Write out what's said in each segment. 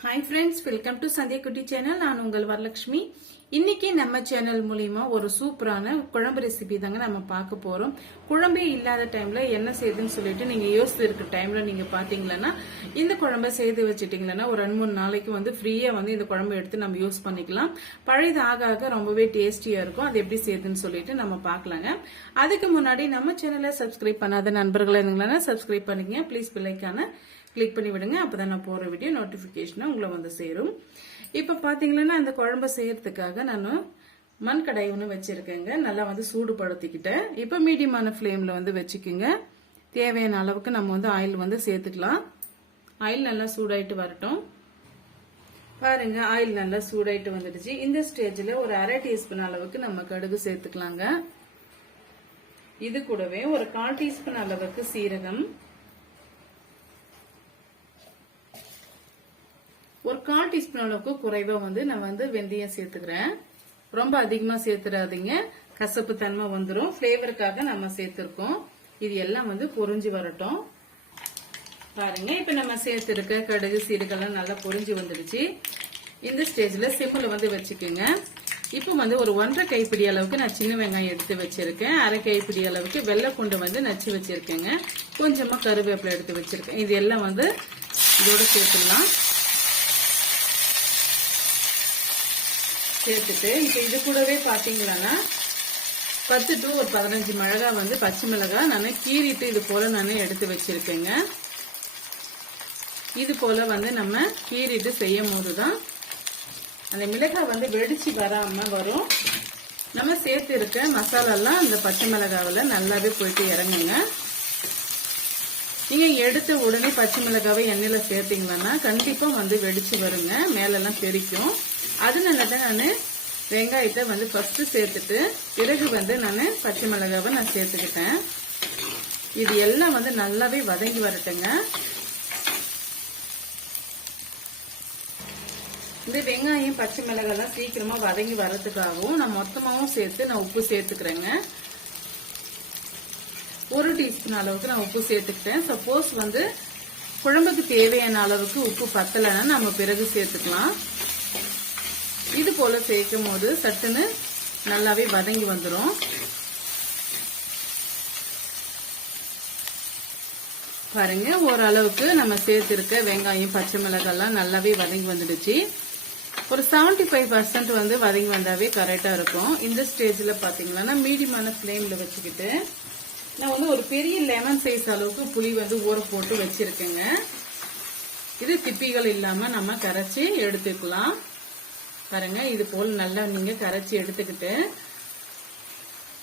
Hi friends welcome to Sandhya Kutty channel நான் உங்கள் வரலட்சுமி. இன்னைக்கு நம்ம சேனல் மூலியமா ஒரு சூப்பரான குழம்பு ரெசிபி தாங்க நம்ம பார்க்க போறோம். குழம்பே இல்லாத டைம்ல என்ன செய்யுதுன்னு சொல்லிட்டு நீங்க யோசித்து இருக்க டைம்ல நீங்க பாத்தீங்கன்னா இந்த குழம்பை செய்து வச்சுட்டீங்கன்னா ஒரு ரெண்டு மூணு நாளைக்கு வந்து ஃப்ரீயா வந்து இந்த குழம்பு எடுத்து நம்ம யூஸ் பண்ணிக்கலாம். பழையது ஆக ஆக ரொம்பவே டேஸ்டியா இருக்கும். அது எப்படி செய்யுதுன்னு சொல்லிட்டு நம்ம பார்க்கலாங்க. அதுக்கு முன்னாடி நம்ம சேனலை சப்ஸ்கிரைப் பண்ணாத நண்பர்கள் என்னங்களா சப்ஸ்கிரைப் பண்ணிக்கங்க. ப்ளீஸ் பிள்ளைக்கான கிளிக் பண்ணி விடுங்க அப்பதான் நான் போற வீடியோ நோட்டிஃபிகேஷனாக உங்களை வந்து சேரும். இப்ப பாத்தீங்கன்னா அந்த குழம்பு செய்யறதுக்காக நான் மண் கடாய் ஒன்று வச்சிருக்கேங்க. நல்லா வந்து சூடுபடுத்திக்கிட்டேன். இப்போ மீடியமான ஃப்ளேமில் வந்து வச்சுக்கோங்க. தேவையான அளவுக்கு நம்ம வந்து ஆயில் வந்து சேர்த்துக்கலாம். ஆயில் நல்லா சூடாயிட்டு வரட்டும். பாருங்க ஆயில் நல்லா சூடாயிட்டு வந்துடுச்சு. இந்த ஸ்டேஜ்ல ஒரு அரை டீஸ்பூன் அளவுக்கு நம்ம கடுகு சேர்த்துக்கலாங்க. இது கூடவே ஒரு கால் டீஸ்பூன் அளவுக்கு சீரகம். ஒரு கால் டீஸ்பூன் அளவுக்கு குறைவா வந்து நான் வந்து வெந்தயம் சேர்த்துக்கிறேன். ரொம்ப அதிகமா சேர்த்துடாதீங்க கசப்பு தன்மை வந்துடும் ஃபிளேவருக்காக நம்ம சேர்த்துருக்கோம். இது எல்லாம் வந்து பொறிஞ்சு வரட்டும். பாருங்க இப்ப நம்ம சேர்த்திருக்க கடுகு சீடுகள்லாம் நல்லா பொறிஞ்சு வந்துடுச்சு. இந்த ஸ்டேஜ்ல சிம்மில் வந்து வச்சுக்கோங்க. இப்போ வந்து ஒரு ஒன்றரை கைப்பிடி அளவுக்கு நான் சின்ன வெங்காயம் எடுத்து வச்சிருக்கேன். அரை கைப்பிடி அளவுக்கு வெள்ளை பூண்டு வந்து நச்சு வச்சிருக்கேங்க. கொஞ்சமா கருவேப்பிலை எடுத்து வச்சிருக்கேன். இது எல்லாம் வந்து இதோட சேர்த்துடலாம். சேர்த்துட்டு இப்போ இது கூடவே பார்த்தீங்களன்னா பத்து டு ஒரு பதினஞ்சு மிளகா வந்து பச்சை மிளகா நான் கீறிட்டு இது போல் நான் எடுத்து வச்சுருக்கேங்க. இது போல் வந்து நம்ம கீறிட்டு செய்யும் போது தான் அந்த மிளகாய் வந்து வெடிச்சு வராமல் வரும். நம்ம சேர்த்து இருக்க மசாலாலாம் அந்த பச்சை மிளகாவில் நல்லாவே போயிட்டு இறங்குங்க. நீங்கள் எடுத்த உடனே பச்சை மிளகாவை எண்ணெயில் சேர்த்தீங்கன்னா கண்டிப்பாக வந்து வெடிச்சு வருங்க. மேலெல்லாம் தெரிக்கும். அதனால தான் நான் வெங்காயத்தை வந்து ஃபஸ்ட்டு சேர்த்துட்டு பிறகு வந்து நான் பச்சை மிளகாவை நான் சேர்த்துக்கிட்டேன். இது எல்லாம் வந்து நல்லாவே வதங்கி வரட்டுங்க. இந்த வெங்காயம் பச்சை மிளகாலாம் சீக்கிரமாக வதங்கி வரதுக்காகவும் நான் மொத்தமாகவும் சேர்த்து நான் உப்பு சேர்த்துக்கிறேங்க. ஒரு டீஸ்பூன் அளவுக்கு நான் உப்பு சேர்த்துக்கிட்டேன். சப்போஸ் வந்து குழம்புக்கு தேவையான அளவுக்கு உப்பு பத்தலைன்னா நம்ம பிறகு சேர்த்துக்கலாம். இது போல சேர்க்கும் போது சட்டுன்னு நல்லாவே வதங்கி வந்துடும் பாருங்க ஓரளவுக்கு நம்ம சேர்த்துருக்க வெங்காயம் பச்சை மிளகாய்லாம் நல்லாவே வதங்கி வந்துடுச்சு. ஒரு செவன்டி ஃபைவ் பர்சன்ட் வந்து வதங்கி வந்தாவே கரெக்டா இருக்கும். இந்த ஸ்டேஜ்ல பாத்தீங்கன்னா மீடியமான ஃப்ளேமில் வச்சுக்கிட்டு நான் வந்து ஒரு பெரிய லெமன் சைஸ் அளவுக்கு புளி வந்து ஊற போட்டு வச்சிருக்கேங்க. இது திப்பிகள் இல்லாம நம்ம கரைச்சி எடுத்துக்கலாம். பாருங்க இது போல் நல்லா நீங்க கரைச்சி எடுத்துக்கிட்டு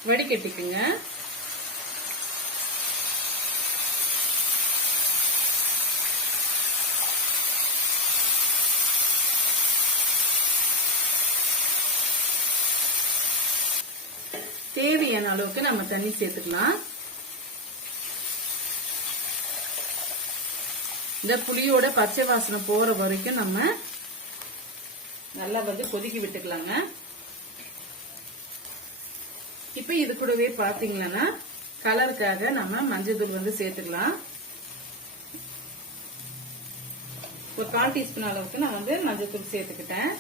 வடிகட்டிக்குங்க. தேவையான அளவுக்கு நம்ம தண்ணி சேர்த்துக்கலாம். இந்த புளியோட பச்சை வாசனை போற வரைக்கும் நம்ம நல்லா வந்து கொதிக்கி விட்டுக்கலாங்க. இப்ப இது கூடவே பாத்தீங்கன்னா கலருக்காக நம்ம மஞ்சள் தூள் வந்து சேர்த்துக்கலாம். ஒரு கால் டீஸ்பூன் அளவுக்கு நான் வந்து மஞ்சள் தூள் சேர்த்துக்கிட்டேன்.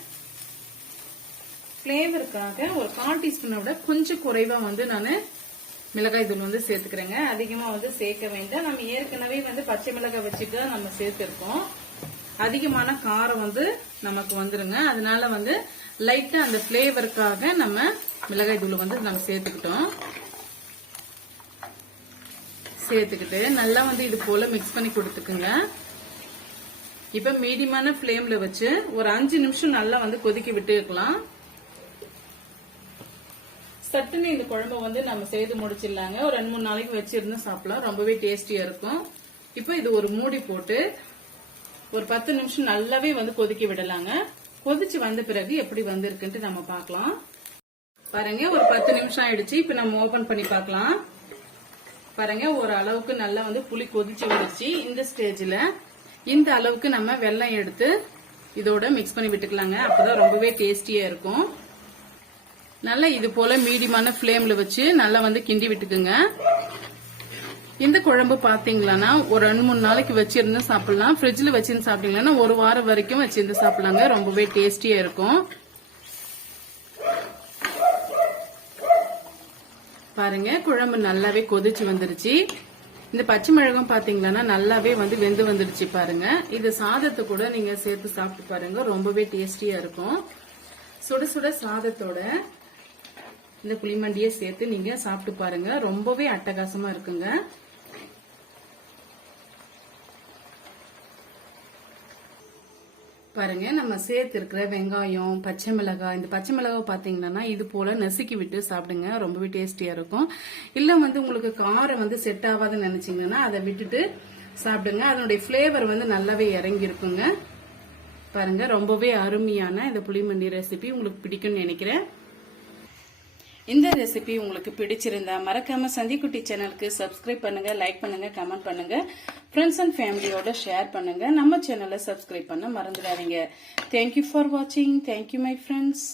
ஃப்ளேவருக்காக ஒரு கால் டீஸ்பூனை விட கொஞ்சம் குறைவா வந்து நான் மிளகாய் தூள் வந்து சேர்த்துக்கிறேங்க. அதிகமா வந்து சேர்க்க வேண்டாம். நம்ம ஏற்கனவே வந்து பச்சை மிளகாய் வச்சுட்டு நம்ம சேர்த்திருக்கோம். அதிகமான காரம் வந்து நமக்கு வந்துருங்க. அதனால வந்து லைட்டா அந்த ஃப்ளேவருக்காக நம்ம மிளகாய் தூள் வந்து நம்ம சேர்த்துக்கிட்டோம். சேர்த்துக்கிட்டு நல்லா வந்து இது போல மிக்ஸ் பண்ணி கொடுத்துக்குங்க. இப்ப மீடியமான ஃப்ளேமில் வச்சு ஒரு அஞ்சு நிமிஷம் நல்லா வந்து கொதிக்க விட்டு இருக்கலாம் சட்டுன்னு இந்த குழம்பு வந்து நம்ம செய்து முடிச்சிடலாங்க. ஒரு ரெண்டு மூணு நாளைக்கு வச்சிருந்து சாப்பிடலாம். ரொம்பவே டேஸ்டியா இருக்கும். இப்போ இது ஒரு மூடி போட்டு ஒரு பத்து நிமிஷம் நல்லாவே வந்து கொதிக்க விடலாங்க. கொதிச்சு வந்த பிறகு எப்படி வந்திருக்குன்ட்டு நம்ம பார்க்கலாம். பாருங்க ஒரு பத்து நிமிஷம் ஆயிடுச்சு. இப்ப நம்ம ஓபன் பண்ணி பார்க்கலாம். பாருங்க ஒரு அளவுக்கு நல்லா வந்து புளி கொதிச்சு வந்துருச்சு. இந்த ஸ்டேஜ்ல இந்த அளவுக்கு நம்ம வெல்லம் எடுத்து இதோட மிக்ஸ் பண்ணி விட்டுக்கலாங்க. அப்பதான் ரொம்பவே டேஸ்டியா இருக்கும். நல்லா இது போல மீடியமான ஃபிளேம்ல வச்சு நல்லா வந்து கிண்டி விட்டுக்குங்க. இந்த குழம்பு பாத்தீங்களான்னா ஒரு ரெண்டு மூணு நாளைக்கு வச்சிருந்து சாப்பிடலாம். ஃப்ரிட்ஜ்ல வச்சிருந்து சாப்பிட்டீங்கன்னா ஒரு வாரம் வரைக்கும் வச்சிருந்து சாப்பிடலாங்க. ரொம்பவே டேஸ்டியா இருக்கும். பாருங்க குழம்பு நல்லாவே கொதிச்சு வந்துருச்சு. இந்த பச்சை மிளகும் பாத்தீங்கன்னா நல்லாவே வந்து வெந்து வந்துருச்சு பாருங்க. இது சாதத்தை கூட நீங்க சேர்த்து சாப்பிட்டு பாருங்க ரொம்பவே டேஸ்டியா இருக்கும். சுட சுட சாதத்தோட இந்த புளிமண்டியை சேர்த்து நீங்க சாப்பிட்டு பாருங்க. ரொம்பவே அட்டகாசமா இருக்குங்க. பாருங்க நம்ம சேர்த்து இருக்கிற வெங்காயம் பச்சை மிளகாய் இந்த பச்சை மிளகாய் பார்த்தீங்கன்னா இது போல நசுக்கி விட்டு சாப்பிடுங்க. ரொம்பவே டேஸ்டியா இருக்கும். இல்லை வந்து உங்களுக்கு காரம் வந்து செட் ஆகாதுன்னு நினைச்சீங்கன்னா அதை விட்டுட்டு சாப்பிடுங்க. அதனுடைய ஃபிளேவர் வந்து நல்லாவே இறங்கி இருக்குங்க பாருங்க ரொம்பவே அருமையான இந்த புளிமண்டி ரெசிபி உங்களுக்கு பிடிக்கும்னு நினைக்கிறேன். இந்த ரெசிபி உங்களுக்கு பிடிச்சிருந்தா மறக்காம சந்திக்குட்டி சேனலுக்கு சப்ஸ்கிரைப் பண்ணுங்க லைக் பண்ணுங்க கமெண்ட் பண்ணுங்க. ஃப்ரெண்ட்ஸ் அண்ட் ஃபேமிலியோட ஷேர் பண்ணுங்க. நம்ம சேனலை சப்ஸ்கிரைப் பண்ண மறந்துடாதீங்க. தேங்க்யூ ஃபார் வாட்சிங் தேங்க்யூ மை ஃப்ரெண்ட்ஸ்